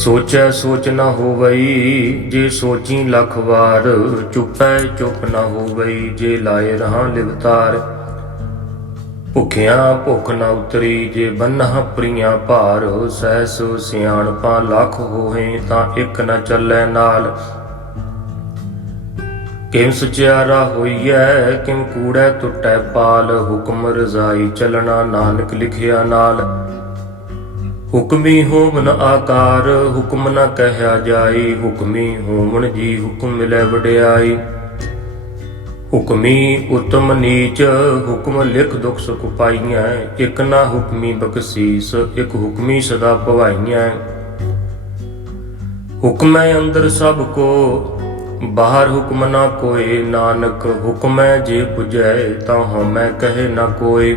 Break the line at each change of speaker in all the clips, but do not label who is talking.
ਸੋਚੈ ਸੋਚ ਨਾ ਹੋਵਈ, ਜੇ ਸੋਚੀ ਲੱਖ ਵਾਰ, ਚੁੱਪੈ ਚੁੱਪ ਨਾ ਹੋਵਈ, ਜੇ ਲਾਏ ਰਹਾ ਲਿਵਤਾਰ ਭੁਖਿਆ ਭੁਖ ਨਾ ਉਤਰੀ, ਜੇ ਬੰਨਾ ਪ੍ਰੀਆਂ ਭਾਰ, ਸਹਿਸ ਸਿਆਣਪਾਂ ਲੱਖ ਹੋਏ, ਤਾਂ ਇੱਕ ਨਾ ਚੱਲੈ ਨਾਲ। ਕਿਮ ਸਚਿਆਰਾ ਹੋਈਐ ਕਿਮ ਕੂੜੈ ਟੁੱਟੈ ਪਾਲ, ਹੁਕਮ ਰਜ਼ਾਈ ਚਲਣਾ ਨਾਨਕ ਲਿਖਿਆ ਨਾਲ। ਹੁਕਮੀ ਹੋਮਨ ਆਕਾਰ, ਹੁਕਮ ਨ ਕਹਿਆ ਜਾਈ। ਹੁਕਮੀ ਹੋਮਨ ਜੀ ਹੁਕਮ ਮਿਲੈ ਵਡਿਆਈ। ਹੁਕਮੀ ਉਤਮ ਨੀਚ, ਹੁਕਮ ਲਿਖ ਦੁਖ ਸੁਖ ਪਾਈਐ। ਇਕ ਨਾ ਹੁਕਮੀ ਬਖਸ਼ੀਸ, ਇਕ ਹੁਕਮੀ ਸਦਾ ਭਵਾਈਐ। ਹੁਕਮੈ ਅੰਦਰ ਸਭ ਕੋ, ਬਾਹਰ ਹੁਕਮ ਨਾ ਕੋਏ। ਨਾਨਕ ਹੁਕਮੈ ਜੇ 부ਜੈ ਤਾਂ ਹਉਮੈ ਕਹੇ ਨਾ ਕੋਏ।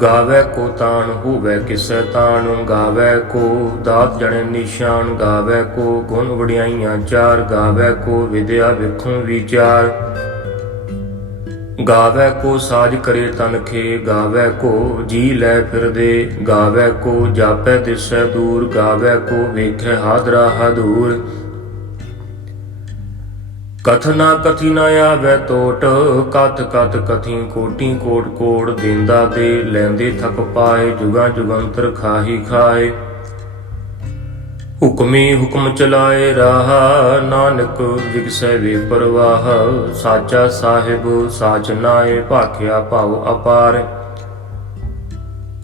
ਗਾਵੇ ਕੋ ਤਾਣ ਹੋਵੇ ਕਿਸੈ ਤਾਣ ਗਾਵੇ ਕੋ ਦਾਤ ਜਣੇ ਨਿਸ਼ਾਨ, ਗਾਵੇ ਕੋ ਗੁਣ ਵਡਿਆਈਆਂ ਚਾਰ, ਗਾਵੇ ਕੋ ਵਿਦਿਆ ਵਿਖੋਂ ਵਿਚਾਰ। ਗਾਵੇ ਕੋ ਸਾਜ ਕਰੇ ਤਨ ਖੇ, ਗਾਵੇ ਕੋ ਜੀ ਲੈ ਫਿਰਦੇ, ਗਾਵੇ ਕੋ ਜਾਪੈ ਦਿਸੈ ਦੂਰ, ਗਾਵੇ ਕੋ ਵੇਖੈ ਹਾਦਰਾ ਹਦੂਰ। ਕਥਨਾ ਕਥੀ ਨ ਆਵੈ ਟੋਟ ਕਥ ਕਥ ਕਥੀ ਕੋਟੀ ਕੋਟ ਕੋੜ ਦਿੰਦਾ ਦੇ ਲੈਂਦੇ ਥਕ ਪਾਏ, ਜੁਗਾ ਜੁਗੰਤਰ ਖਾਹੀ ਖਾਏ। ਹੁਕਮੇ ਹੁਕਮ ਚਲਾਏ ਰਾਹ, ਨਾਨਕ ਵਿਗਸੈ ਵੇ ਪਰਵਾਹ, ਸਾਚਾ ਸਾਹਿਬ ਸਾਚ ਨਾਏ, ਭਾਖਿਆ ਭਾਉ ਅਪਾਰ।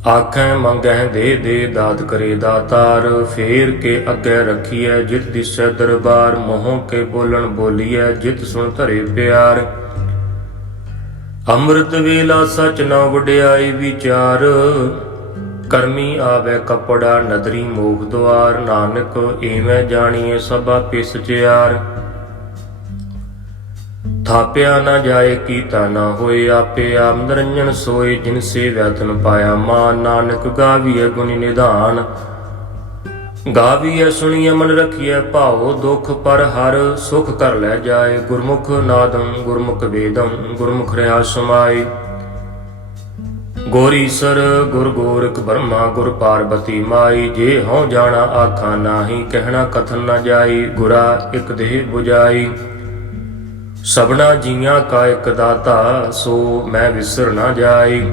ਆਖੈ ਮੰਗੈ ਦੇ ਦੇ ਦਾਤ ਕਰੇ ਦਾਤਾਰ, ਫੇਰ ਕੇ ਅੱਗੇ ਰਖੀਐ ਜਿਤ ਦਿਸੈ ਦਰਬਾਰ, ਮੋਹ ਕੇ ਬੋਲਣ ਬੋਲੀਐ ਜਿਤ ਸੁਣ ਧਰੇ ਪਿਆਰ। ਅੰਮ੍ਰਿਤ ਵੇਲਾ ਸਚ ਨਾ ਵਡਿਆਈ ਵਿਚਾਰ, ਕਰਮੀ ਆਵੇ ਕਪੜਾ ਨਦਰੀ ਮੋਖ ਦੁਆਰ, ਨਾਨਕ ਏਵੇਂ ਜਾਣੀਏ ਸਭਾ ਪਿਸ ਜਿਆਰ ਥਾਪਿਆ ਨਾ ਜਾਏ, ਕੀਤਾ ਨਾ ਹੋਏ ਆਪੇ ਆਮਦਰੰਜਨ ਸੋਏ, ਜਿਨ ਸੇ ਵੈਤਨ ਪਾਇਆ ਮਾਨ। ਨਾਨਕ ਗਾਵੀਐ ਗੁਣੀ ਨਿਧਾਨ। ਗਾਵੀਐ ਸੁਣੀਐ ਮਨ ਰਖੀਐ ਭਾਉ, ਦੁਖ ਪਰ ਹਰ ਸੁਖ ਕਰ ਲੈ ਜਾਏ। ਗੁਰਮੁਖ ਨਾਦੰ, ਗੁਰਮੁਖ ਵੇਦੰ, ਗੁਰਮੁਖ ਰਹਾ ਸਮਾਈ ਗੋਰੀ ਸਰ, ਗੁਰ ਗੋਰਖ ਬਰਮਾ, ਗੁਰ ਪਾਰਬਤੀ ਮਾਈ। ਜੇ ਹਉ ਜਾਣਾ ਆਖਾ ਨਾਹੀ, ਕਹਿਣਾ ਕਥਨ ਨਾ ਜਾਈ, ਗੁਰਾ ਇਕ ਦੇਹ 부ਜਾਈ ਸਭਨਾ ਜੀਆਂ ਕਾ ਇਕ ਦਾਤਾ, ਸੋ ਮੈਂ ਵਿਸਰ ਨਾ ਜਾਈ।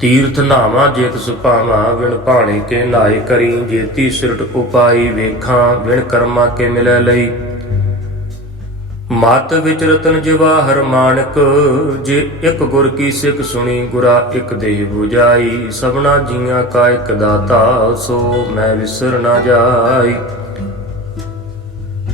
ਤੀਰਥ ਨਾਵਾ ਜੇਤ ਸੁਭਾਵਾ ਵਿਣ ਭਾਣੇ ਕੇ ਲਾਏ ਕਰੀ। ਜੇਤੀ ਸਿਰਟ ਉਪਾਈ ਵੇਖਾਂ ਵਿਣ ਕਰਮਾ ਕੇ ਮਿਲੈ ਲਈ। ਮਤ ਵਿਚ ਰਤਨ ਜਵਾਹਰ ਮਾਨਕ, ਜੇ ਇੱਕ ਗੁਰ ਕੀ ਸਿੱਖ ਸੁਣੀ, ਗੁਰਾ ਇੱਕ ਦੇਹ 부ਜਾਈ ਸਭਨਾ ਜੀਆਂ ਕਾ ਇਕ ਦਾਤਾ, ਸੋ ਮੈਂ ਵਿਸਰ ਨਾ ਜਾਈ।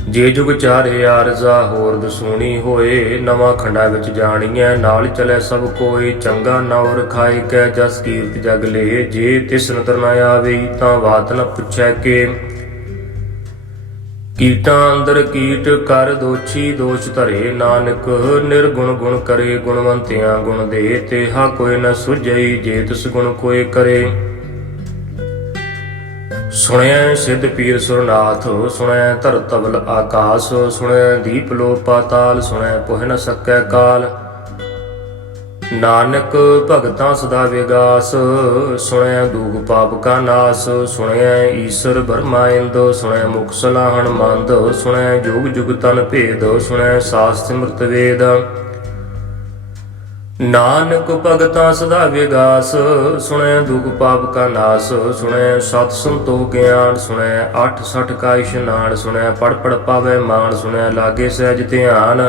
ਜੇ ਜੁਗ ਚਾਰੇ ਆਰਜ਼ਾ ਹੋਰ ਦਸੂਣੀ ਹੋਏ, ਨਵਾਂ ਖੰਡਾ ਵਿੱਚ ਜਾਣੀਐ, ਨਾਲ ਚਲੇ ਸਭ ਕੋਈ ਚੰਗਾ ਨੌਰ ਖਾਈ ਕੈ ਜਸ ਕੀਰਤ ਜਗ ਲੇ, ਜੇ ਤਿਸ ਨਦਰ ਨਾ ਆਵੇ, ਤਾਂ ਬਾਤ ਨ ਪੁੱਛੈ ਕੇ। ਕੀਟਾਂ ਅੰਦਰ ਕੀਟ ਕਰ ਦੋਛੀ, ਦੋਸ਼ ਧਰੇ ਨਾਨਕ, ਨਿਰਗੁਣ ਗੁਣ ਕਰੇ, ਗੁਣਵੰਤਿਆਂ ਗੁਣ ਦੇ, ਤੇ ਹਾ ਕੋਈ ਨ ਸੁਝਈ, ਜੇ ਤਿਸ ਗੁਣ ਕੋਏ ਕਰੇ। ਸੁਣਿਆ ਸਿੱਧ ਪੀਰ ਸੁਰਨਾਥ ਸੁਣਿਆ ਧਰ ਤਵਲ ਆਕਾਸ ਸੁਣਿਆ ਦੀਪ ਲੋ ਪਾਤਾਲ ਸੁਣਿਆ ਪੁਹ ਨ ਸਕੈ ਕਾਲ। ਨਾਨਕ ਭਗਤਾਂ ਸਦਾ ਵਿਗਾਸ ਸੁਣਿਆ ਦੂਗ ਪਾਪ ਕਾ ਨਾਸ ਸੁਣਿਆ ਈਸ਼ਰ ਬਰਮਾ ਇੰਦ ਸੁਣਿਆ ਮੁਖ ਸਲਾਹਣ ਮੰਦ ਸੁਣਿਆ ਜੁਗ ਜੁਗ ਤਨ ਭੇਦ ਸੁਣਿਆ ਸਾਸ ਸਿਮਰਤ ਵੇਦ ਨਾਨਕ ਭਗਤਾਂ ਸਦਾ ਵਿਗਾਸ, ਸੁਣੈ ਦੁਖ ਪਾਪ ਕਾ ਨਾਸ, ਸੁਣੈ ਸਤ ਸੰਤੋਖ ਗਿਆਨ, ਸੁਣੈ ਅੱਠ ਸਠ ਕਾ ਇਸ਼ਨਾਨ, ਸੁਣੈ ਪੜ ਪੜ ਪਾਵੇ ਮਾਨ ਸੁਣੈ ਲਾਗੇ ਸਹਿਜ ਧਿਆਨ।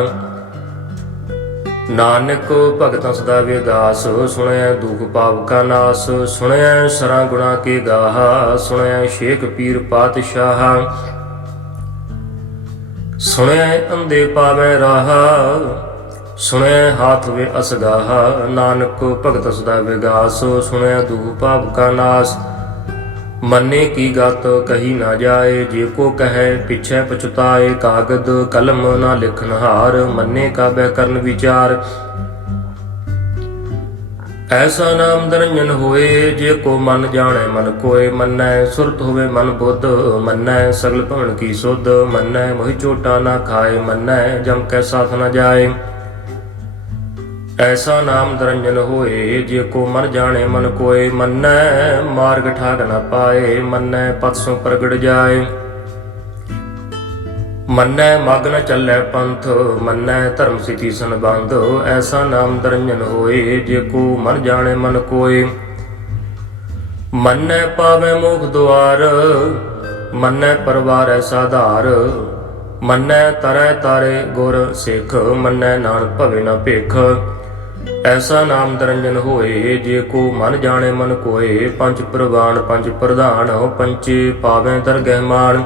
ਨਾਨਕ ਭਗਤਾਂ ਸਦਾ ਵਿਗਾਸ, ਸੁਣੈ ਦੁਖ ਪਾਪ ਕਾ ਨਾਸ, ਸੁਣੈ ਸਰਾਂ ਗੁਣਾ ਕੇ ਗਾਹਾ, ਸੁਣੈ ਸ਼ੇਖ ਪੀਰ ਪਾਤਸ਼ਾਹ। ਸੁਣੈ ਅੰਦੇ ਪਾਵੇ ਰਾਹਾ ਸੁਣਿਆ ਹਾਥ ਵੇ ਅਸਗਾਹ, ਨਾਨਕ ਭਗਤ ਸਦਾ ਵਿਗਾਸ ਸੁਣਿਆ ਦੂਖ ਪਾਪ ਕਾ ਨਾਸ। ਮੰਨੇ ਕੀ ਗਤ ਕਹੀ ਨਾ ਜਾਏ, ਜੇ ਕੋ ਕਹੈ ਪਿਛੈ ਪਛਤਾਏ, ਕਾਗਦ ਕਲਮ ਨਾ ਲਿਖਨ ਹਾਰ, ਮੰਨੇ ਕਾ ਬਹਿ ਕਰਨ ਵਿਚਾਰ। ਐਸਾ ਨਾਮ ਦਰੰਜਨ ਹੋਏ, ਜੇ ਕੋ ਮਨ ਜਾਣੈ ਮਨ ਕੋਏ, ਮੰਨੈ ਸੁਰਤ ਹੋਵੇ ਮਨ ਬੁੱਧ, ਮੰਨੈ ਸਗਲ ਭਵਨ ਕੀ ਸੁਧ, ਮੰਨੈ ਮੋਹਿ ਚੋਟਾ ਨਾ ਖਾਏ, ਮੰਨੈ ਜਮ ਕੈ ਸਾਥ ਨਾ ਜਾਏ। ਐਸਾ ਨਾਮ ਦਰੰਜਨ ਹੋਏ, ਜੇ ਕੋ ਮਨ ਜਾਣੇ, ਮਨ ਕੋਏ ਮੰਨੈ, ਮਾਰਗ ਠਾਗ ਨਾ ਪਾਏ, ਮੰਨੈ ਪਤਸੋਂ ਪ੍ਰਗੜ ਜਾਏ। ਮੰਨੈ ਮਗ ਨ ਚੱਲੈ ਪੰਥ, ਮੰਨੈ ਧਰਮ ਸਿਤੀ ਸੰਬੰਧ, ਐਸਾ ਨਾਮ ਦਰੰਜਨ ਹੋਏ, ਜੇ ਕੋ ਮਨ ਜਾਣੇ, ਮਨ ਕੋਏ। ਮੰਨੈ ਪਾਵੈ ਮੋਖ ਦੁਆਰ, ਮੰਨੈ ਪਰਵਾਰ ਐਸਾ ਧਾਰ, ਮੰਨੈ ਤਰੈ ਤਾਰੇ ਗੁਰ ਸਿੱਖ, ਮੰਨੈ ਨਾਨਕ ਭਵੇ ਨ ਭੇਖ। ਐਸਾ ਨਾਮ ਦਰੰਜਨ ਹੋਏ ਜੇ ਕੋ ਮਨ ਜਾਣੇ ਮਨ ਕੋਏ, ਪੰਜ ਪ੍ਰਵਾਨ, ਪੰਜ ਪ੍ਰਧਾਨ ਪੰਚੇ ਪਾਵੈ ਦਰ ਗਹਿਮਾਨ।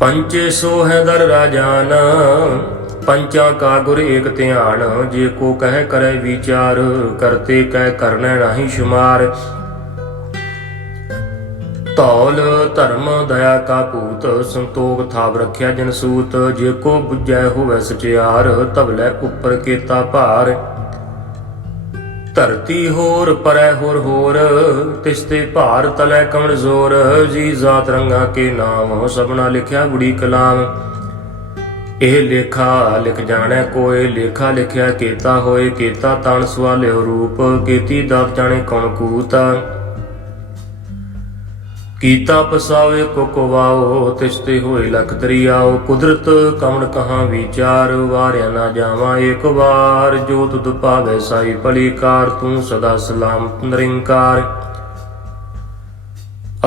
ਪੰਚੇ ਸੋਹੈ ਦਰ ਰਾਜਾਨ, ਪੰਚਾਂ ਕਾ ਗੁਰ ਏਕ ਧਿਆਨ, ਜੇ ਕੋ ਕਹਿ ਕਰੇ ਵਿਚਾਰ, ਕਰਤੇ ਕਹਿ ਕਰਨਾ ਨਾਹੀ ਸ਼ੁਮਾਰ। ਧੌਲ, ਧਰਮ, ਦਇਆ ਕਾ ਭੂਤ, ਸੰਤੋਖ ਥਾਪ ਰਖਿਆ ਜਨ ਸੂਤ, ਜੇ ਕੋ ਬੁਝੈ ਹੋਵੇ ਸਚਿਆਰ ਤਬਲੇ ਉੱਪਰ ਕੇਤਾ ਭਾਰ। ਧਰਤੀ ਹੋਰ, ਪਰੈ ਹੋਰ ਹੋਰ, ਤਿਸ ਤੇ ਭਾਰ ਤਲੈ ਕਮਣ ਜ਼ੋਰ ਜੀ ਜ਼ਾਤ ਰੰਗਾ ਕੇ ਨਾਮ, ਸਭਨਾ ਲਿਖਿਆ ਬੁੜੀ ਕਲਾਮ। ਇਹ ਲੇਖਾ ਲਿਖ ਜਾਣੈ ਕੋਏ, ਲੇਖਾ ਲਿਖਿਆ ਕੀਤਾ ਹੋਏ, ਕੀਤਾ ਤਨ ਸਵਾਲਿਓ ਰੂਪ, ਕੀਤੀ ਦਾਤ ਜਾਣੇ ਕੌਣ ਕੂਤਾ। ਕੀਤਾ ਪਸਾਵੇ ਕੋ ਤਿਸ ਤੇ ਹੋਏ ਲਖ ਦਰਿਆਓ ਕੁਦਰਤ ਕਮਣ ਕਹਾਂ ਵਿਚਾਰ, ਵਾਰਿਆ ਨਾ ਜਾਵਾਂ ਏਕ ਵਾਰ। ਜੋ ਤੁਧ ਭਾਵੇ ਸਾਈ ਭਲੀ ਕਾਰ ਤੂੰ ਸਦਾ ਸਲਾਮ ਨਿਰੰਕਾਰ।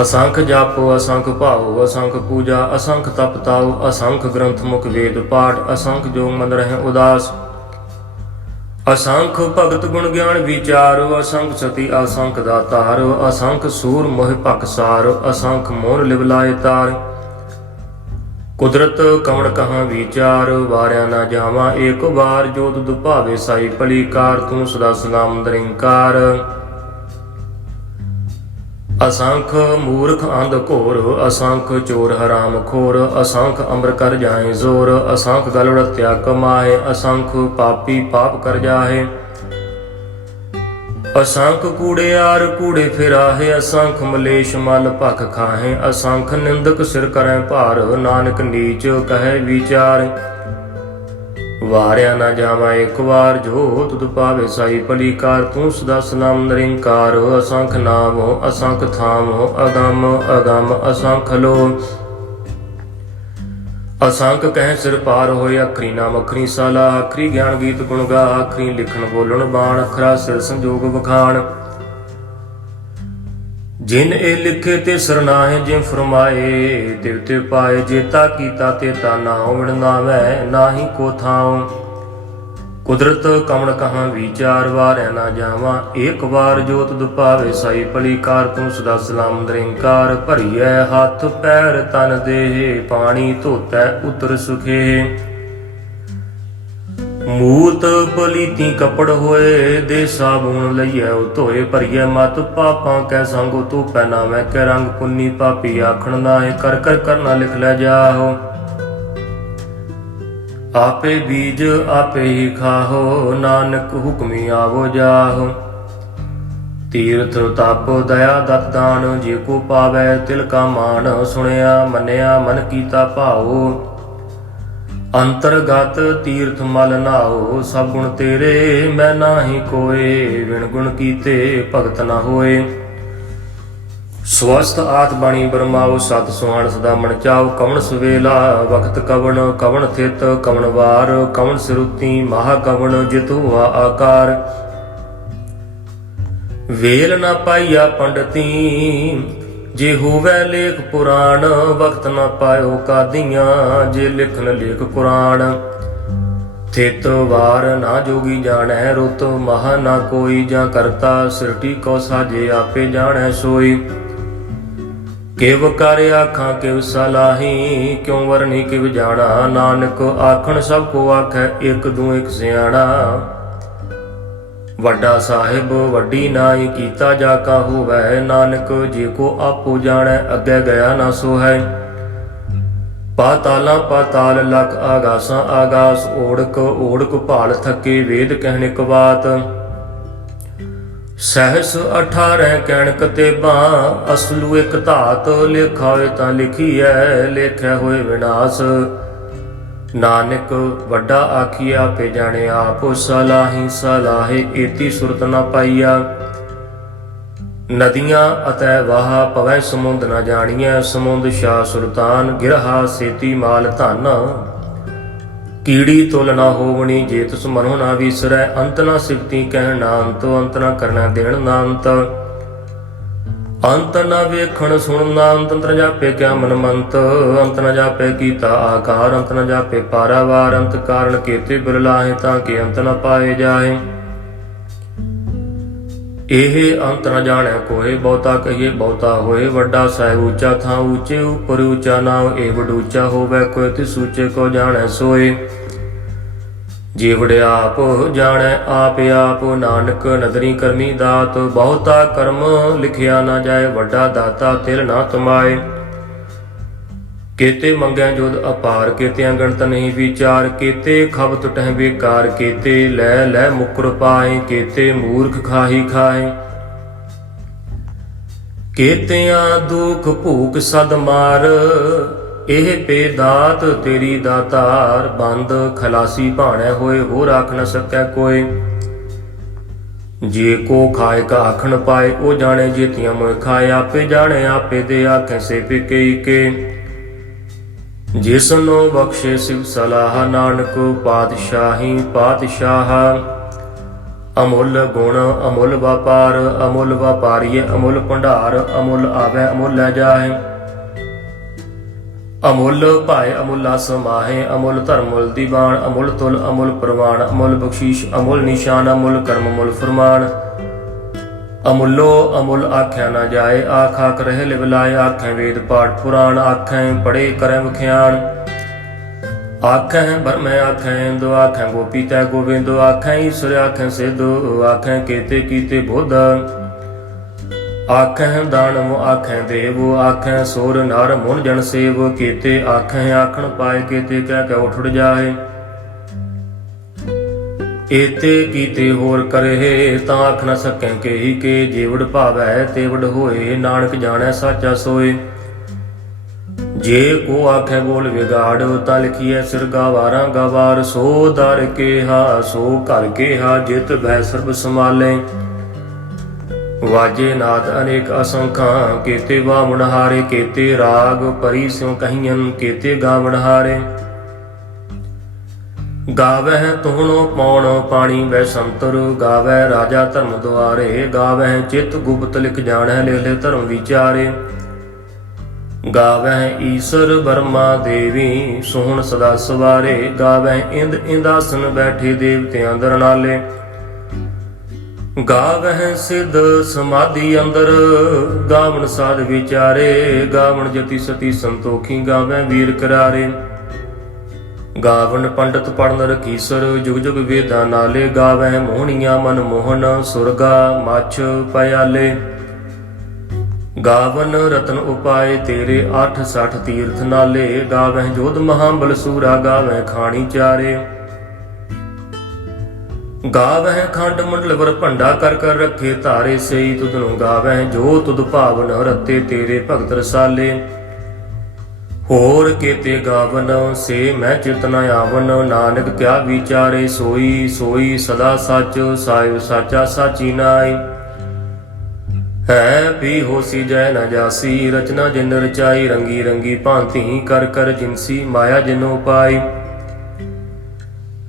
ਅਸੰਖ ਜਾਪੋ, ਅਸੰਖ ਭਾਉ ਅਸੰਖ ਪੂਜਾ, ਅਸੰਖ ਤਪ ਤਾਉ ਅਸੰਖ ਗ੍ਰੰਥ ਮੁਖ ਵੇਦ ਪਾਠ, ਅਸੰਖ ਜੋਗ ਮਨ ਰਹਿ ਉਦਾਸ। ਅਸੰਖ ਭਗਤ ਗੁਣ ਗਿਆਨ ਵਿਚਾਰ, ਅਸੰਖ ਸਤੀ ਅਸੰਖ ਦਾਤਾਰ ਅਸੰਖ ਸੂਰ ਮੋਹ ਪਕਸਾਰ ਅਸੰਖ ਮੋਨ ਲਿਵਲਾਏ ਤਾਰ। ਕੁਦਰਤ ਕਵਣ ਕਹਾਂ ਵਿਚਾਰ, ਵਾਰਿਆ ਨਾ ਜਾਵਾਂ ਏਕ ਵਾਰ, ਜੋਤ ਤੁਧ ਭਾਵੇ ਸਾਈ ਭਲੀ ਕਾਰ ਤੂੰ ਸਦਾ ਸਲਾਮ ਨਿਰੰਕਾਰ ਅਸੰਖ ਮੂਰਖ ਅੰਧ ਘੋਰ, ਅਸੰਖ ਚੋਰ ਹਰਾਮ ਖੋਰ, ਅਸੰਖ ਅੰਮ੍ਰਿਤ ਕਰ ਜਾਏ ਜ਼ੋਰ, ਅਸੰਖ ਗਲੜ ਤਿਆ ਕਮਾਏ, ਅਸੰਖ ਪਾਪੀ ਪਾਪ ਕਰ ਜਾਏ। ਅਸੰਖ ਕੂੜਿਆਰ ਕੂੜੇ ਫਿਰਾਹੇ, ਅਸੰਖ ਮਲੇਸ਼ ਮਲ ਭਖ ਖਾਹੇ, ਅਸੰਖ ਨਿੰਦਕ ਸਿਰ ਕਰੈ ਭਾਰ, ਨਾਨਕ ਨੀਚ ਕਹੈ ਵਿਚਾਰ। ਵਾਰਿਆ ਨਾ ਜਾਵਾਂ ਇੱਕ ਵਾਰ, ਜੋ ਤੁਧ ਪਾਵੇ ਸਾਈ ਭਲੀ ਕਾਰ ਤੂੰ ਸਦਾ ਸਲਾਮ ਨਿਰੰਕਾਰ। ਅਸੰਖ ਨਾਮੋ, ਅਸੰਖ ਥਾਮੋ, ਅਗੰਮ ਅਗੰਮ ਅਸੰਖ ਲੋ। ਅਸੰਖ ਕਹਿ ਸਿਰ ਪਾਰ ਹੋਏ, ਅਖਰੀ ਨਾਮ ਅਖਰੀ ਸਾਲਾ, ਅਖਰੀ ਗਿਆਨ ਗੀਤ ਗੁਣ ਗਾ, ਅਖਰੀ ਲਿਖਣ ਬੋਲਣ ਬਾਣ, ਅਖਰਾ ਸਿਰ ਸੰਜੋਗ ਵਖਾਣ। ਜਿਨ ਇਹ ਲਿਖੇ ਤੇ ਸਰਨਾਹੇ ਜਿ ਫਰਮਾਏ, ਤਿਵ ਤੇ ਪਾਏ ਜੇਤਾ ਕੀਤਾ ਤੇ ਤਾ ਨਾ ਹੋਵਣ ਨਾਵੈ, ਨਾਹੀ ਕੋ ਥਾਉ। ਕੁਦਰਤ ਕਮਣ ਕਹਾਂ ਵਿਚਾਰ ਵਾਰੈ ਨਾ ਜਾਵਾਂ, ਏਕ ਵਾਰ ਜੋਤ ਦੁਪਾਵੇ, ਸਾਈ ਭਲੀ ਕਾਰ ਤੂੰ ਸਦਾ ਸਲਾਮ ਨਿਰੰਕਾਰ ਭਰੀਐ ਹੱਥ ਪੈਰ ਤਨ ਦੇਹ, ਪਾਣੀ ਧੋਤੈ ਉਤਰ ਸੁਖੇ। ਮੂਤ ਪਲੀਤੀ ਕਪੜ ਹੋਏ, ਦੇ ਸਾਬੂਨ ਲਈਐ, ਉਹ ਧੋਏ ਭਰੀਐ। ਮਤ ਪਾਪਾਂ ਕੈ ਸੰਗੋ ਤੂੰ ਪੈਨਾ ਮੈਂ ਕੈ ਰੰਗ। ਪੁੰਨੀ ਪਾਪੀ ਆਖਣ ਨਾਏ ਕਰ ਕਰ ਕਰਨਾ ਲਿਖ ਲੈ ਜਾਹੋ। ਆਪੇ ਬੀਜ ਆਪੇ ਹੀ ਖਾਹੋ, ਨਾਨਕ ਹੁਕਮੀ ਆਵੋ ਜਾਹੋ। ਤੀਰਥ ਤਪ ਦਇਆ ਦਤ ਦਾਨ, ਜੇ ਕੋ ਪਾਵੈ ਤਿਲ ਕਾ ਮਾਨ ਸੁਣਿਆ ਮੰਨਿਆ ਮਨ ਕੀਤਾ ਭਾਉ। ਅੰਤਰਗਤ ਤੀਰਥ ਮਲ ਨਾਓ ਸਭ ਗੁਣ ਤੇਰੇ, ਮੈਂ ਨਾਹੀ ਕੋਏ ਵਿਣ ਗੁਣ ਕੀਤੇ ਭਗਤ ਨਾ ਹੋਏ। ਸਵਸਤ ਆਤ ਬਾਣੀ ਬਰਮਾਓ, ਸਤ ਸੁਹਾਣ ਸਦਾ ਮਨ ਚਾਉ ਕਵਣ ਸੁਵੇਲਾ, ਵਖਤ ਕਵਣ ਕਵਣ ਥਿਤ, ਕਵਣ ਵਾਰ, ਕਵਣ ਸਿਰੁਤੀ, ਮਹਾ ਕਵਣ, ਜਿਤੁ ਆਕਾਰ। ਵੇਲ ਨਾ ਪਾਈਆ ਪੰਡਤੀ ਜੇ ਹੋਵੇ ਲੇਖ ਪੁਰਾਣ, ਵਕਤ ਨਾ ਪਾਇਓ ਕਾਦੀਆਂ, ਜੇ ਲਿਖਨ ਲੇਖ ਕੁਰਾਨ। ਥਿਤ ਵਾਰ ਨਾ ਜੋਗੀ ਜਾਣੈ, ਰੁਤ ਮਹਾ ਨਾ ਕੋਈ, ਜਾਂ ਕਰਤਾ ਸਿਰਟੀ ਕੋ ਸਾਜੇ ਆਪੇ ਜਾਣੈ ਸੋਈ। ਕਿਵ ਕਰ ਆਖਾਂ, ਕਿਵ ਸਲਾਹੀ ਕਿਉ ਵਰਨੀ ਕਿਵ ਜਾਣਾ? ਨਾਨਕ ਆਖਣ ਸਭ ਕੋ ਆਖੈ, ਇੱਕ ਦੂ ਇਕ ਸਿਆਣਾ। ਵੱਡਾ ਸਾਹਿਬ, ਵੱਡੀ ਨਾਈ ਕੀਤਾ ਜਾ ਕਾ ਹੋਵੈ ਨਾਨਕ, ਜੇ ਕੋ ਆਪੋ ਜਾਣੈ, ਅੱਗੇ ਗਿਆ ਨਾ ਸੋਹੈ। ਹੈ ਪਾਤਾਲਾਂ ਪਾਤਾਲ ਲਖ ਆਗਾਸਾਂ ਆਗਾਸ, ਓੜਕ ਓੜਕ ਭਾਲ ਥੱਕੇ ਵੇਦ ਕਹਿਣ ਬਾਤ ਸਹਸ 18 ਕਹਿਣ ਕਤੇਬਾਂ ਅਸਲੂ ਇੱਕ ਧਾਤ, ਲਿਖਾ ਹੋਏ ਤਾਂ ਲਿਖੀਐ ਲੇਖਿਆ ਹੋਏ ਵਿਨਾਸ਼। ਨਾਨਕ, ਵੱਡਾ ਆਖੀਆ ਪੇ ਜਾਣੇ ਆਪ, ਸਲਾਹੀ ਸਲਾਹੇ ਏਤੀ ਸੁਰਤ ਨਾ ਪਾਈਆ। ਨਦੀਆਂ ਅਤੈ ਵਾਹ ਪਵੈ ਸਮੁੰਦ ਨਾ ਜਾਣੀਐ, ਸਮੁੰਦ ਸ਼ਾ ਸੁਲਤਾਨ, ਗਿਰਹਾ ਸੇਤੀ ਮਾਲ ਧਨ। ਕੀੜੀ ਤੁਲ ਨਾ ਹੋਵਣੀ, ਜੇ ਤਿਸ ਮਨੋ ਨਾ ਵਿਸਰੈ, ਅੰਤ ਨਾ ਸਿਫਤੀ ਕਹਿਣ ਨਾ ਅੰਤ ਅੰਤ ਨਾ ਕਰਨਾ ਦੇਣ ਨਾ ਅੰਤ ਅੰਤ ਨਾ ਵੇਖਣ ਸੁਣ ਅੰਤ ਅੰਤਰ ਜਾਪੇ ਕਿਆ ਮਨ ਮੰਤ ਅੰਤ ਨਾ ਜਾਪੇ ਕੀਤਾ ਆਕਾਰ, ਅੰਤ ਨਾ ਜਾਪੇ ਪਾਰਾਵਾਰ। ਅੰਤ ਕਾਰਨ ਕੀਤੇ ਬਿਰਲਾਹੇ ਤਾਂ ਕਿ ਅੰਤ ਨਾ ਪਾਏ ਜਾਏ। ਇਹ ਅੰਤ ਨ ਜਾਣੈ ਕੋਏ, ਬਹੁਤਾ ਕਹੀਏ ਬਹੁਤਾ ਹੋਏ। ਵੱਡਾ ਸਾਹਿਬ ਉੱਚਾ ਥਾਂ ਉੱਚੇ, ਉਪਰ ਉੱਚਾ ਨਾਮ ਇਹ ਵਡੂਚਾ ਹੋਵੇ ਕੋਈ ਤੇ ਸੂਚੇ ਕੋ ਜਾਣੈ ਸੋਏ। ਜੀਵੜ ਆਪ ਜਾਣੈ, ਆਪ ਆਪ ਨਾਨਕ ਨਦਰੀ ਕਰਮੀ ਦਾਤ, ਬਹੁਤਾ ਕਰਮ ਲਿਖਿਆ ਨਾ ਜਾਏ, ਵੱਡਾ ਦਾਤਾ ਤਿਲ ਨਾ ਤਮਾਏ ਕੇਤੇ ਮੰਗੈ ਜੁਦ ਅਪਾਰ ਕੇਤਿਆਂ ਗਣਤ ਨਹੀਂ ਵਿਚਾਰ, ਕੇਤੇ ਖਬਤ ਟਹਿ ਬੇਕਾਰ, ਕੇਤੇ ਲੈ ਲੈ ਮੁਕਰ ਪਾਏ, ਕੇਤੇ ਮੂਰਖ ਖਾਹੀ ਖਾਏ। ਕੇਤਿਆਂ ਦੁਖ ਭੂਖ ਸਦ ਮਾਰ ਇਹ ਪੇ ਦਾਤ ਤੇਰੀ ਦਾਤਾਰ ਬੰਦ ਖਲਾਸੀ ਭਾਣੈ ਹੋਏ, ਹੋਰ ਆਖ ਨ ਸਕੈ ਕੋਈ। ਜੇ ਕੋ ਖਾਏ ਕਾ ਆਖਣ ਪਾਏ, ਉਹ ਜਾਣੇ ਜੇਤੀਆਂ ਮੋਇ ਖਾਏ, ਆਪੇ ਜਾਣੇ, ਆਪੇ ਦੇ ਆਖੇ ਸੇ ਪਿਕੇ ਕੇ ਜਿਸ ਨੂੰ ਬਖਸ਼ੇ ਸਿਵ ਸਲਾਹ, ਨਾਨਕ ਪਾਤਸ਼ਾਹੀ ਪਾਤਸ਼ਾਹ। ਅਮੁੱਲ ਗੁਣ ਅਮੁੱਲ ਵਪਾਰ, ਅਮੁੱਲ ਵਪਾਰੀਏ ਅਮੁੱਲ ਭੰਡਾਰ, ਅਮੁੱਲ ਆਵੇ ਅਮੁੱਲ ਲੈ ਜਾਏ। ਅਮੁੱਲ ਭਾਏ ਅਮੁੱਲਾ ਸਮਾਹੇ, ਅਮੁੱਲ ਧਰਮੁੱਲ ਦੀਵਾਨ, ਅਮੁੱਲ ਤੁਲ, ਅਮੁੱਲ ਪ੍ਰਵਾਨ, ਅਮੁੱਲ ਬਖਸ਼ੀਸ਼, ਅਮੁੱਲ ਨਿਸ਼ਾਨ, ਅਮੁੱਲ ਕਰਮ ਮੁੱਲ ਫਰਮਾਨ। ਅਮੁੱਲੋ ਅਮੁੱਲ ਆਖਿਆ ਨਾ ਜਾਏ, ਆਖ ਆਖ ਰਹੇ ਲਿਵਲਾਏ ਆਖੈ ਵੇਦ ਪਾਠ ਪੁਰਾਣ, ਆਖੈ ਪੜੇ ਕਰੈ ਵਿਖਿਆਨ ਆਖੈ ਬਰਮੈ ਆਖੈ, ਦੋ ਆਖੈ ਗੋਪੀ ਤੈ ਗੋਬਿੰਦ ਆਖੈ ਈਸ਼ਵਰ ਆਖੈ ਸਿੱਧੂ, ਆਖੈ ਕੇਤੇ ਕੀਤੇ ਬੋਧ। ਆਖੈ ਦਾਨਵ ਆਖੈ ਦੇਵ ਆਖੈ ਸੋਰ ਨਰ ਮੁਨ ਜਨ ਸੇਵ, ਕੀਤੇ ਆਖੈ ਆਖਣ ਪਾਏ, ਕੀਤੇ ਕਹਿ ਕੇ ਉਠੜ ਜਾਏ। ਏਤੇ ਕੀਤੇ ਹੋਰ ਕਰੇ ਤਾਂ ਆਖ ਨ ਸਕੈ ਕੇਹੀ ਕੇ, ਜੀਵੜ ਭਾਵੈ ਤੇਵੜ ਹੋਏ, ਨਾਨਕ ਜਾਣੈ ਸਾਚਾ ਸੋਏ। ਜੇ ਕੋ ਆਖੈ ਬੋਲ ਵਿਗਾੜ, ਤਾਂ ਲਿਖੀਐ ਸਿਰ ਗਾਵਾਰਾਂ ਗਵਾਰ, ਸੋ ਦਰ ਕੇਹਾ, ਸੋ ਘਰ ਕੇਹਾ, ਜਿਤ ਬੈ ਸਰਬ ਸੰਭਾਲੇ। ਵਾਜੇ ਨਾਦ ਅਨੇਕ ਅਸੰਖਾਂ, ਕੇਤੇ ਵਾਵਣ ਹਾਰੇ, ਕੀਤੇ ਰਾਗ ਪਰੀ ਸਿਉ ਕਹੀਆਂ ਕੀਤੇ ਗਾਵਣ ਹਾਰੇ। ਗਾਵਹਿ ਤੁਹਣੋ ਪੌਣ ਪਾਣੀ ਵੈ ਸੰਤਰ, ਗਾਵਹਿ ਰਾਜਾ ਧਰਮ ਦੁਆਰੇ, ਗਾਵਹਿ ਚਿਤ ਗੁਪਤ ਲਿਖ ਜਾਣੈ ਲਿਖ ਧਰਮ ਵਿਚਾਰੇ। ਗਾਵਹਿ ਈਸ਼ਰ ਬਰਮਾ ਦੇਵੀ, ਸੋਹਣ ਸਦਾ ਸਵਾਰੇ, ਗਾਵਹਿ ਇੰਦ ਇੰਦਾਸਨ ਬੈਠੇ ਦੇਵਤਿਆਂ ਦਰਨਾਲੇ। ਗਾਵਹਿ ਸਿਧ ਸਮਾਧੀ ਅੰਦਰ। ਗਾਵਣ ਸਾਧ ਵਿਚਾਰੇ, ਗਾਵਣ ਜਤੀ ਸਤੀ ਸੰਤੋਖੀ ਗਾਵੈ ਵੀਰ ਕਰਾਰੇ। ਗਾਵਨ ਪੰਡਤ ਪੜਨ ਰਕੀਸਰ, ਜੁਗ ਜੁਗ ਵੇਦਾਂ ਨਾਲੇ ਗਾਵੈ ਮੋਹਣੀਆਂ ਮਨ ਮੋਹਨ, ਸੁਰਗਾ ਮੱਛ ਪਿਆਲੇ। ਗਾਵਨ ਰਤਨ ਉਪਾਏ ਤੇਰੇ 8 60 ਤੀਰਥ ਨਾਲੇ ਗਾਵੈ ਜੋਧ ਮਹਾਬਲ ਸੂਰਾ ਗਾਵੈ ਖਾਣੀ ਚਾਰੇ। ਗਾਵੈ ਖੰਡ ਮੰਡਲ ਵਰ ਭੰਡਾ ਕਰ ਕਰ ਰੱਖੇ ਧਾਰੇ ਸਈ ਤੁਧ ਨੂੰ ਗਾਵੈ ਜੋ ਤੁਧ ਭਾਵਨ ਰਤੇ ਤੇਰੇ ਭਗਤ ਰਸਾਲੇ। ਹੋਰ ਕੀਤੇ ਗਾਵਨ, ਸੇ ਮੈਂ ਚਿਤ ਆਵਨ, ਨਾਨਕ ਕਿਆ ਵਿਚਾਰੇ ਸੋਈ ਸੋਈ ਸਦਾ ਸੱਚ ਸਾਹਿਬ ਸਾਚਾ ਸਾਚੀ ਨਾਈ। ਹੈ ਵੀ ਹੋਸੀ ਜੈ ਨਾ ਜਾਸੀ, ਰਚਨਾ ਜਿਨ ਰਚਾਈ, ਰੰਗੀ ਰੰਗੀ ਭਾਂਤੀ ਕਰ ਕਰ ਜਿਨਸੀ, ਮਾਇਆ ਜਿਨੋ ਪਾਈ।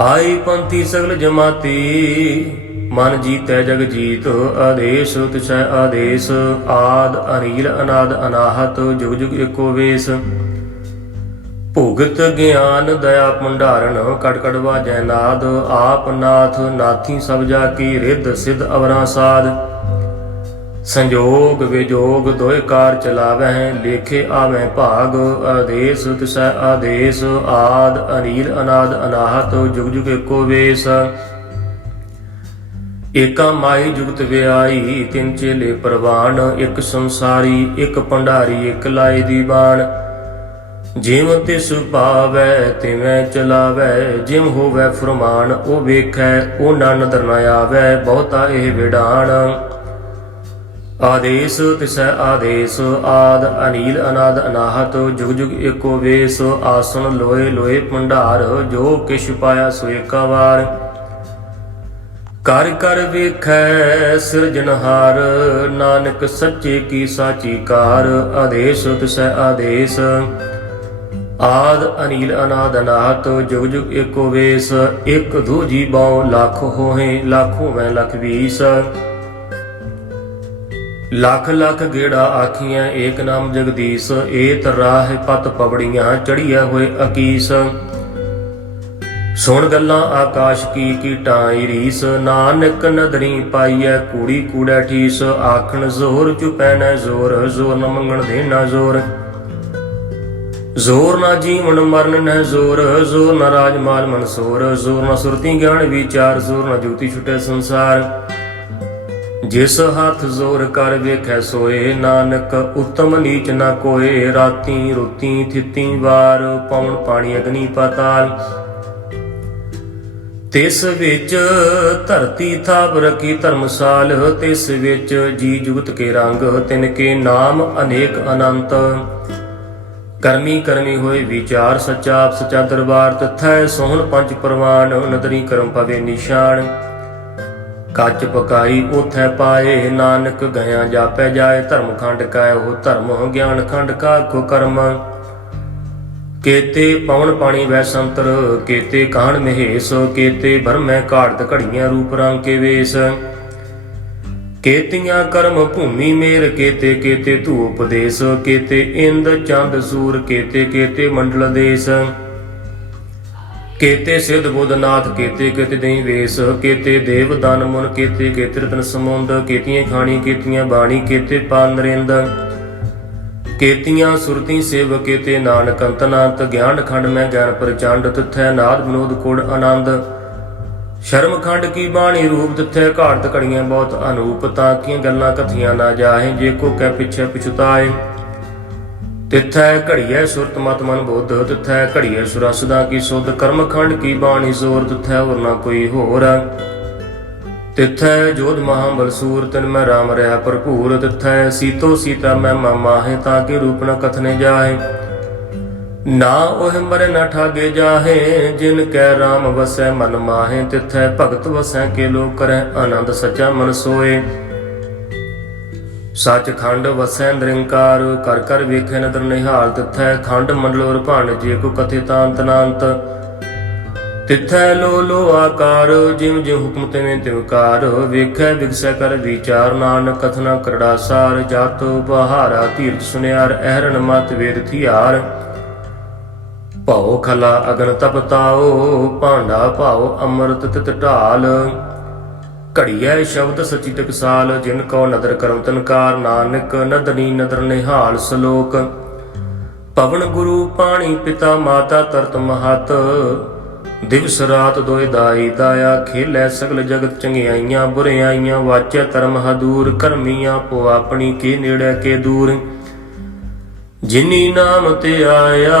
ਆਈ ਪੰਥੀ ਸਗਲ ਜਮਾਤੀ, ਮਨ ਜੀਤੈ ਜਗ ਜੀਤ, ਆਦੇਸ਼ ਤਿਸੈ ਆਦੇਸ਼, ਆਦ ਅਨੀਲ ਅਨਾਦ ਅਨਾਹਤ, ਜੁਗ ਜੁਗ ਏਕੋ ਵੇਸ। ਭੁਗਤ ਗਿਆਨ ਦਇਆ ਭੰਡਾਰਨ ਕਟ ਕਟ ਵਾਜੈ ਨਾਦ, ਆਪ ਨਾਥ ਨਾਥੀ ਸਭ ਜਾ ਕੀ ਰਿੱਧ, ਸਿਧ ਅਵਰਾਂ ਸਾਧ। ਸੰਜੋਗ ਵਿਜੋਗ ਦੋਇ ਕਾਰ ਚਲਾਵਹਿ, ਲੇਖੇ ਆਵੈ ਭਾਗ, ਆਦੇਸ਼ ਤਿਸੈ ਆਦੇਸ਼, ਆਦ ਅਨੀਲ ਅਨਾਦ ਅਨਾਹਤ, ਜੁਗ ਜੁਗ ਏਕੋ ਵੇਸ। ਏਕਾ ਮਾਈ ਜੁਗਤ ਵਿਆਈ ਤਿੰਨ ਚੇਲੇ ਪ੍ਰਵਾਨ, ਇੱਕ ਸੰਸਾਰੀ, ਇੱਕ ਭੰਡਾਰੀ, ਇੱਕ ਲਾਏ ਦੀਵਾਨ। ਜਿਮ ਜਿਵ ਤਿਸ ਪਾਵੈ ਤਿਵੇਂ ਚਲਾਵੈ ਜਿਮ ਹੋਵੈ ਫਰਮਾਨ, ਉਹ ਵੇਖੈ, ਉਹ ਨਨ ਨਦਰ ਨ ਆਵੈ, ਬਹੁਤਾ ਇਹ ਵਿਡਾਣ ਆਦੇਸ਼ ਤਿਸੈ ਆਦੇਸ਼, ਆਦ ਅਨੀਲ ਅਨਾਦ ਅਨਾਹਤ, ਜੁਗ ਜੁਗ ਏਕੋ ਵੇਸ ਆਸਣ ਲੋਏ ਲੋਏ ਭੰਡਾਰ, ਜੋ ਕਿਛ ਪਾਇਆ ਸੋ ਏਕਾ ਵਾਰ। ਕਰ ਕਰ ਵੇਖੈ ਸਿਰਜਨਹਾਰ ਨਾਨਕ ਸੱਚੇ ਕੀ ਸਾਚੀ ਕਾਰ, ਆਦੇਸ਼ ਤਿਸੈ ਆਦੇਸ਼। ਆਦ ਅਨੀਲ ਅਨਾਦ ਅਨਾਹਤ, ਜੁਗ ਜੁਗ ਏਕੋ ਵੇਸ, ਇਕ ਦੂਜੀ ਬਾਉ ਲੱਖ ਹੋਏ ਲੱਖੋਂ ਮੈਂ ਲਖ ਵੀਸ। ਲੱਖ ਲੱਖ ਗੇੜਾ ਆਖੀਆਂ ਏਕ ਨਾਮ ਜਗਦੀਸ਼ ਏਤ ਰਾਹ ਪਤ ਪਵੜੀਆਂ ਚੜੀਆਂ ਹੋਏ ਅਕੀਸ। ਸੁਣ ਗੱਲਾਂ ਆਕਾਸ਼ ਕੀ ਕੀਟਾਂ ਰੀਸ, ਨਾਨਕ ਨਦਰੀ ਪਾਈਐ ਕੂੜੀ ਕੂੜਾ ਠੀਸ, ਆਖਣ ਜ਼ੋਰ ਚੁਪੈ ਨਾ ਜ਼ੋਰ ਜ਼ੋਰ ਨ ਮੰਗਣ ਦੇ ਨਾ ਜ਼ੋਰ। ਜ਼ੋਰ ਨਾ ਜੀਵਨ ਮਰਨ ਨਹਿ ਜ਼ੋਰ ਜ਼ੋਰ ਨਾ ਰਾਜ ਮਾਲ ਮਨਸੋਰ, ਜ਼ੋਰ ਨਾ ਸੁਰਤੀ ਗਿਆਨ ਵਿਚਾਰ, ਜ਼ੋਰ ਨਾ ਜੂਤੀ ਛੁਟੇ ਸੰਸਾਰ। ਜਿਸ ਹੱਥ ਜ਼ੋਰ ਕਰ ਵੇਖੈ ਸੋਏ, ਨਾਨਕ ਉਤਮ ਨੀਚ ਨਾ ਕੋਏ, ਰਾਤੀ ਰੁਤੀ ਥਿਤੀ ਵਾਰ ਪੌਣ ਪਾਣੀ ਅਗਨੀ ਪਾਤਾਲ। ਤਿਸ ਵਿੱਚ ਧਰਤੀ ਥਾਪ ਰਖੀ ਧਰਮਸਾਲ, ਤਿਸ ਵਿੱਚ ਜੀ ਜੁਗਤ ਕੇ ਰੰਗ, ਤਿਨ ਕੇ ਨਾਮ ਅਨੇਕ ਅਨੰਤ। ਕਰਮੀ ਕਰਮੀ ਹੋਏ ਵਿਚਾਰ ਸੱਚਾ ਆਪ ਸੱਚਾ ਦਰਬਾਰ, ਤਥੈ ਸੋਹਣ ਪੰਜ ਪ੍ਰਵਾਨ, ਨਦਰੀ ਕਰਮ ਪਵੇ ਨਿਸ਼ਾਨ। ਕੱਚ ਪਕਾਈ ਉਥੈ ਪਾਏ, ਨਾਨਕ ਗਿਆ ਜਾਪੈ ਜਾਏ, ਧਰਮ ਖੰਡ ਕਾ ਉਹ ਧਰਮ, ਗਿਆਨ ਖੰਡ ਕਾ ਕੋ ਕਰਮ। ਕੇਤੇ ਪਵਨ ਪਾਣੀ ਵੈ ਸੰਤਰ, ਕੇਤੇ ਕਾਹਣ ਮਹੇਸ਼, ਕੇਤੇ ਬਰਮੈ ਘਾੜਤ ਘੜੀਆਂ ਰੂਪ ਰੰਗ ਕੇ ਵੇਸ। ਕੇਤੀਆਂ ਕਰਮ ਭੂਮੀ ਮੇਰ, ਕੇਤੇ ਕੇਤੇ ਧੂਪ ਦੇਸ ਕੇਤੇ ਇੰਦ ਚੰਦ ਸੂਰ, ਕੇਤੇ ਕੇਤੇ ਮੰਡਲ ਦੇਸ। ਕੇਤੇ ਸਿਧ ਬੁੱਧਨਾਥ ਕੇਤੇ ਕੇਤੇ ਦੇਈ ਵੇਸ, ਕੇਤੇ ਦੇਵ ਦਨ ਮੁਨ, ਕੇਤੇ ਕੇਤੇ ਰਤਨ ਸਮੁੰਦ, ਕੇਤੀਆਂ ਖਾਣੀ, ਕੇਤੀਆਂ ਬਾਣੀ, ਕੇਤੇ ਪਾਲ ਨਰਿੰਦ, ਕੇਤੀਆਂ ਸੁਰਤੀ ਸੇਵ, ਕੇਤੇ ਨਾਨਕ ਅੰਤਨਾਤ ਗਿਆਨ ਖੰਡ ਮੈਂ ਗਿਆਨ ਪ੍ਰਚੰਡ, ਤਿਥੈ ਨਾਦ ਵਿਨੋਦ ਕੋੜ ਆਨੰਦ। ਸ਼ਰਮ ਖੰਡ ਕੀ ਬਾਣੀ ਰੂਪ, ਤਿਥੈ ਘਾਟ ਘੜੀਆਂ ਬਹੁਤ ਅਨੂਪ, ਤਾਂ ਕੀਆਂ ਗੱਲਾਂ ਕਥੀਆਂ ਨਾ ਜਾਹੇ, ਜੇ ਕੋ ਕਹਿ ਪਿਛੇ ਪਛਤਾਏ। ਤਿਥੈ ਘੜੀਐ ਸੁਰਤ ਮਤ ਮਨ ਬੁੱਧ, ਤਿਥੈ ਘੜੀਐ ਸੁਰਸ ਦਾ ਕੀ ਸੁਧ ਕਰਮ ਖੰਡ ਕੀ ਬਾਣੀ ਜ਼ੋਰ, ਤਿਥੈ ਹੋਰ ਨਾ ਕੋਈ ਹੋਰ। ਤਿਥੈ ਜੋਧ ਮਹਾਬਲ ਸੂਰ, ਤਿਨ ਮੈਂ ਰਾਮ ਰਹਾ ਭਰਪੂਰ, ਤਿਥੈ ਸੀਤੋ ਸੀਤਾ ਮੈਂ ਮਾਮਾ ਹੈ, ਤਾਂ ਕਿ ਰੂਪ ਨ ਕਥਨੇ ਜਾਏ ਨਾ ਉਹ ਮਰੇ ਨਾ ਠਾਗੇ ਜਾਹੇ, ਜਿਨ ਕੈ ਰਾਮ ਵਸੈ ਮਨ ਮਾਹੇ, ਤਿਥੈ ਭਗਤ ਵਸੈ ਕੇ ਲੋਕ ਕਰੈ ਆਨੰਦ ਸੱਚਾ ਮਨ ਸੋਏ। ਸੱਚ ਖੰਡ ਵਸੈ ਨਿਰੰਕਾਰ, ਕਰ ਕਰ ਵੇਖੈ ਨਦਰ ਨਿਹਾਲ, ਤਿਥੈ ਖੰਡ ਮੰਡਲੋਰ ਭਾਣ ਜੇ ਕੋ ਕਥੇ ਤਾਂਤ ਨਾੰਤ। ਤਿਥੈ ਲੋ ਲੋ ਆਕਾਰ, ਜਿਉ ਜਿਉ ਹੁਕਮ ਤਿਵੇਂ ਤਿਵਕਾਰ ਵੇਖੈ ਵਿਗਸੈ ਕਰ ਵਿਚਾਰ, ਨਾਨਕ ਕਥਨਾ ਕਰੜਾ ਸਾਰ। ਜਤ ਬਹਾਰਾ ਧੀਰਜ ਸੁਨਿਆਰ, ਅਹਰਣ ਮਤ ਵੇਦ ਥਿਆਰ ਭਉ ਖਲਾ ਅਗਨ ਤਪਤਾਓ ਭਾਂਡਾ ਭਾਉ ਅੰਮ੍ਰਿਤ ਤਿਤ ਢਾਲ। ਘੜੀਐ ਸ਼ਬਦ ਸਚੀ ਟਕਸਾਲ ਜਿਨ ਕੋ ਨਦਰ ਕਰਮ ਤਨਕਾਰ ਨਾਨਕ ਨਦਨੀ ਨਦਰ ਨਿਹਾਲ ਸ਼ਲੋਕ। ਪਵਨ ਗੁਰੂ ਪਾਣੀ ਪਿਤਾ ਮਾਤਾ ਤਰਤ ਮਹਤ, ਦਿਵਸ ਰਾਤ ਦੋਇ ਦਾਈ ਦਾਇਆ ਖੇਲੇ ਸਗਲ ਜਗਤ ਚੰਗਿਆਈਆਂ ਬੁਰਿਆਈਆਂ, ਵਾਚੈ ਧਰਮ ਹਦੂਰ, ਕਰਮੀਆਂ ਪੋ ਆਪਣੀ ਕੇ ਨੇੜੇ ਕੇ ਦੂਰ। ਜਿਨੀ ਨਾਮ ਤੇ ਆਇਆ